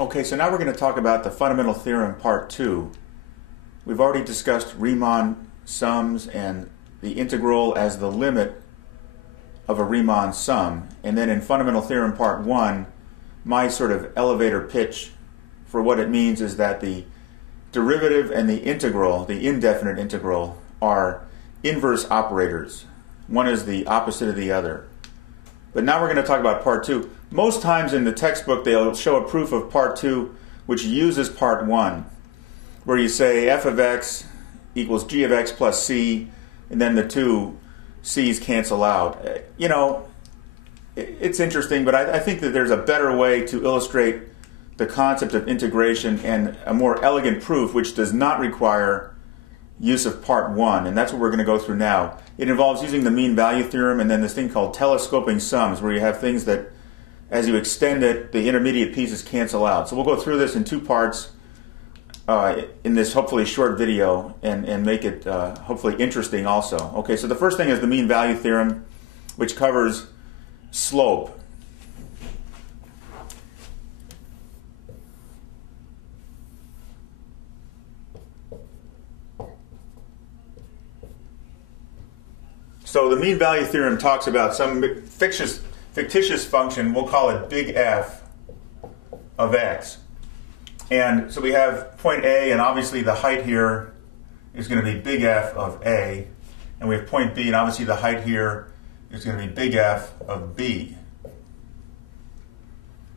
Okay, so now we're going to talk about the fundamental theorem part 2. We've already discussed Riemann sums and the integral as the limit of a Riemann sum. And then in fundamental theorem part 1, my sort of elevator pitch for what it means is that the derivative and the integral, the indefinite integral, are inverse operators. One is the opposite of the other. But now we're going to talk about part 2. Most times in the textbook they'll show a proof of part 2 which uses part 1, where you say f of x equals g of x plus c, and then the two c's cancel out. You know, it's interesting, but I think that there's a better way to illustrate the concept of integration and a more elegant proof which does not require use of part 1, and that's what we're going to go through now. It involves using the mean value theorem and then this thing called telescoping sums, where you have things that as you extend it, the intermediate pieces cancel out. So we'll go through this in 2 parts in this hopefully short video and make it hopefully interesting also. Okay, so the first thing is the mean value theorem, which covers slope. So the mean value theorem talks about some fictitious function, we'll call it big F of x. And so we have point A, and obviously the height here is going to be big F of A. And we have point B, and obviously the height here is going to be big F of B.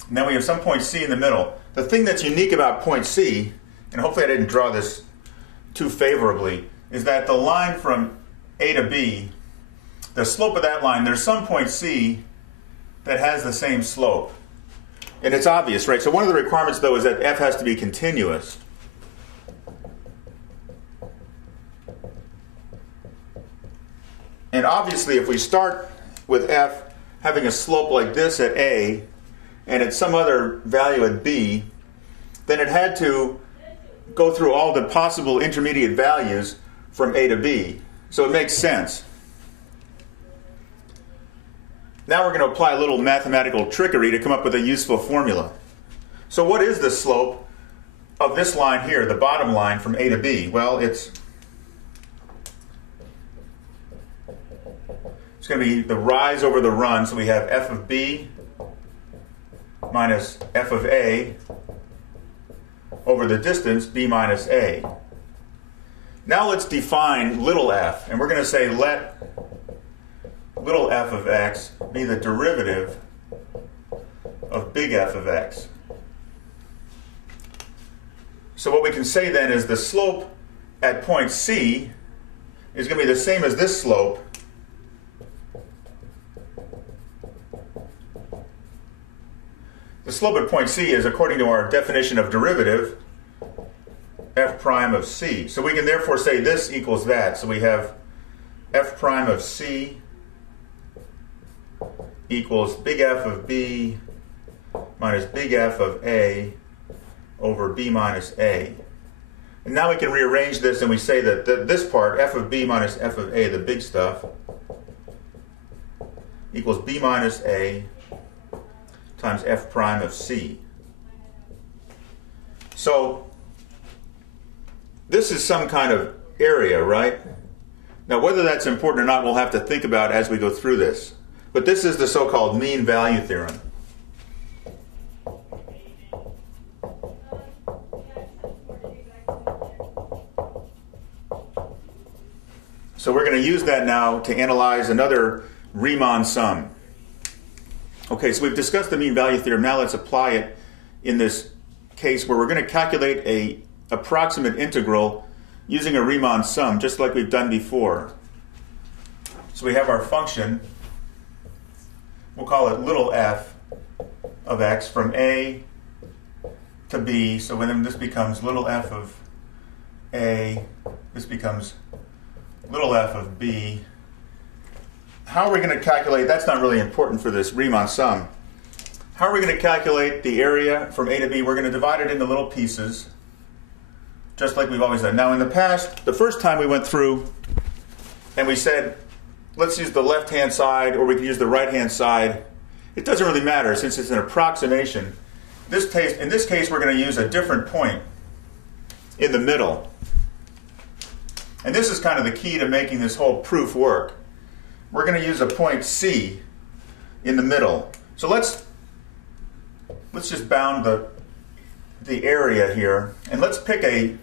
And then we have some point C in the middle. The thing that's unique about point C, and hopefully I didn't draw this too favorably, is that the line from A to B, the slope of that line, there's some point C that has the same slope. And it's obvious, right? So one of the requirements, though, is that f has to be continuous. And obviously, if we start with f having a slope like this at A and at some other value at B, then it had to go through all the possible intermediate values from A to B. So it makes sense. Now we're going to apply a little mathematical trickery to come up with a useful formula. So what is the slope of this line here, the bottom line from A to B? Well, it's going to be the rise over the run. So we have f of B minus f of A over the distance B minus A. Now let's define little f, and we're going to say let little f of x be the derivative of big F of x. So what we can say then is the slope at point C is going to be the same as this slope The slope at point C is, according to our definition of derivative, f prime of C. So we can therefore say this equals that. So we have f prime of C equals big F of B minus big F of A over B minus A. And now we can rearrange this and we say that this part, f of B minus f of A, the big stuff, equals B minus A times f prime of C. So this is some kind of area, right? Now whether that's important or not, we'll have to think about as we go through this. But this is the so-called mean value theorem. So we're going to use that now to analyze another Riemann sum. Okay, so we've discussed the mean value theorem. Now let's apply it in this case where we're going to calculate an approximate integral using a Riemann sum, just like we've done before. So we have our function. We'll call it little f of x from A to B. So when this becomes little f of A, this becomes little f of B. How are we going to calculate? That's not really important for this Riemann sum. How are we going to calculate the area from A to B? We're going to divide it into little pieces, just like we've always done. Now in the past, the first time we went through and we said, let's use the left-hand side or we can use the right-hand side. It doesn't really matter since it's an approximation. in this case, we're going to use a different point in the middle. And this is kind of the key to making this whole proof work. We're going to use a point C in the middle. So let's just bound the area here, and let's pick a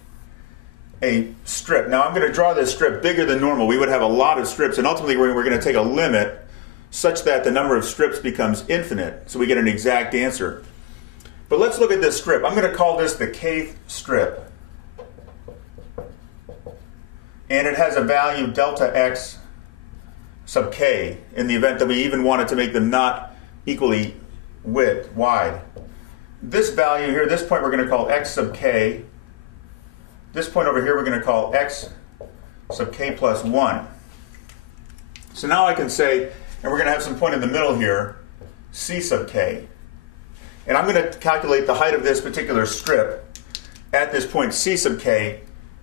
strip. Now I'm going to draw this strip bigger than normal. We would have a lot of strips, and ultimately we're going to take a limit such that the number of strips becomes infinite, so we get an exact answer. But let's look at this strip. I'm going to call this the kth strip. And it has a value delta x sub k in the event that we even wanted to make them not equally wide. This value here, this point we're going to call x sub k. This point over here we're going to call x sub k plus 1. So now I can say, and we're going to have some point in the middle here, c sub k. And I'm going to calculate the height of this particular strip at this point c sub k,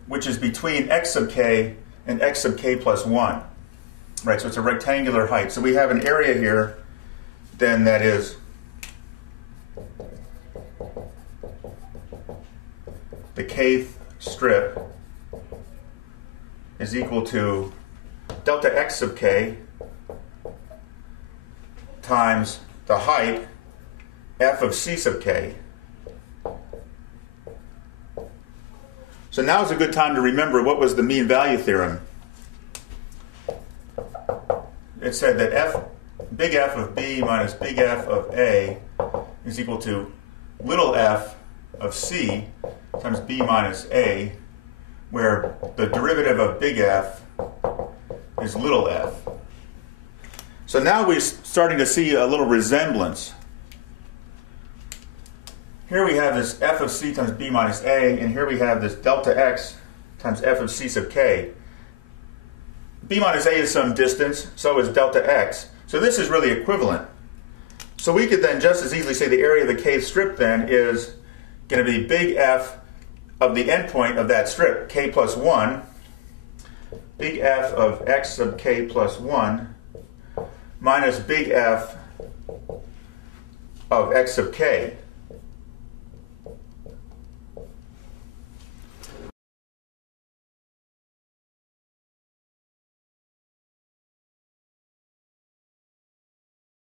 which is between x sub k and x sub k plus 1. Right, so it's a rectangular height. So we have an area here then that is the kth strip is equal to delta x sub k times the height f of c sub k. So now is a good time to remember what was the mean value theorem. It said that big F of B minus big F of A is equal to little f of C times B minus A, where the derivative of big F is little f. So now we're starting to see a little resemblance. Here we have this f of c times b minus a, and here we have this delta x times f of c sub k. B minus a is some distance, so is delta x. So this is really equivalent. So we could then just as easily say the area of the kth strip then is going to be big F of the endpoint of that strip, k plus 1, big F of x sub k plus 1, minus big F of x sub k.